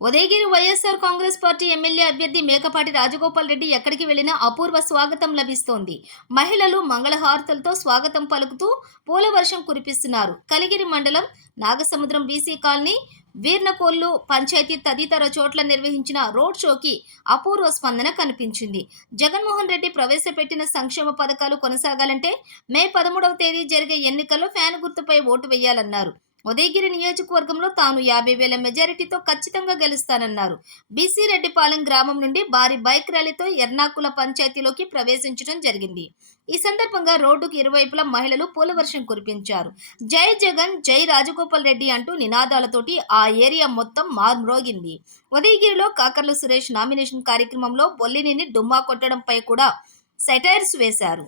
Udayagiri YSR Congress party MLA అభ్యర్థి మేకపాటి రాజగోపాల్ రెడ్డి ఎక్కడికి వెళ్లినా అపూర్వ స్వాగతం లభిస్తోంది. మహిళలు మంగళహారతులతో స్వాగతం పలుకుతూ పూల వర్షం కురిపిస్తున్నారు. కలిగిరి మండలం నాగసముద్రం బీసీ కాలనీ, వీర్నకోల్లు పంచాయతీ తదితర చోట్ల నిర్వహించిన రోడ్ షోకి అపూర్వ స్పందన కనిపించింది. జగన్మోహన్ రెడ్డి ప్రవేశపెట్టిన సంక్షేమ పథకాలు కొనసాగాలంటే మే 13వ తేదీ జరిగే ఎన్నికల్లో ఫ్యాన్ గుర్తుపై ఓటు వేయాలన్నారు. ఉదయగిరి నియోజకవర్గంలో తాను 50,000 మెజారిటీతో ఖచ్చితంగా గెలుస్తానన్నారు. బీసీ రెడ్డిపాలెం గ్రామం నుండి భారీ బైక్ ర్యాలీతో ఎర్నాకుల పంచాయతీలోకి ప్రవేశించడం జరిగింది. ఈ సందర్భంగా రోడ్డుకు ఇరువైపులా మహిళలు పూలవర్షం కురిపించారు. జై జగన్, జై రాజగోపాల్ రెడ్డి అంటూ నినాదాలతోటి ఆ ఏరియా మొత్తం మార్మ్రోగింది. ఉదయగిరిలో కాకర్ల సురేష్ నామినేషన్ కార్యక్రమంలో బొల్లినేని డుమ్మా కొట్టడంపై కూడా సెటైర్స్ వేశారు.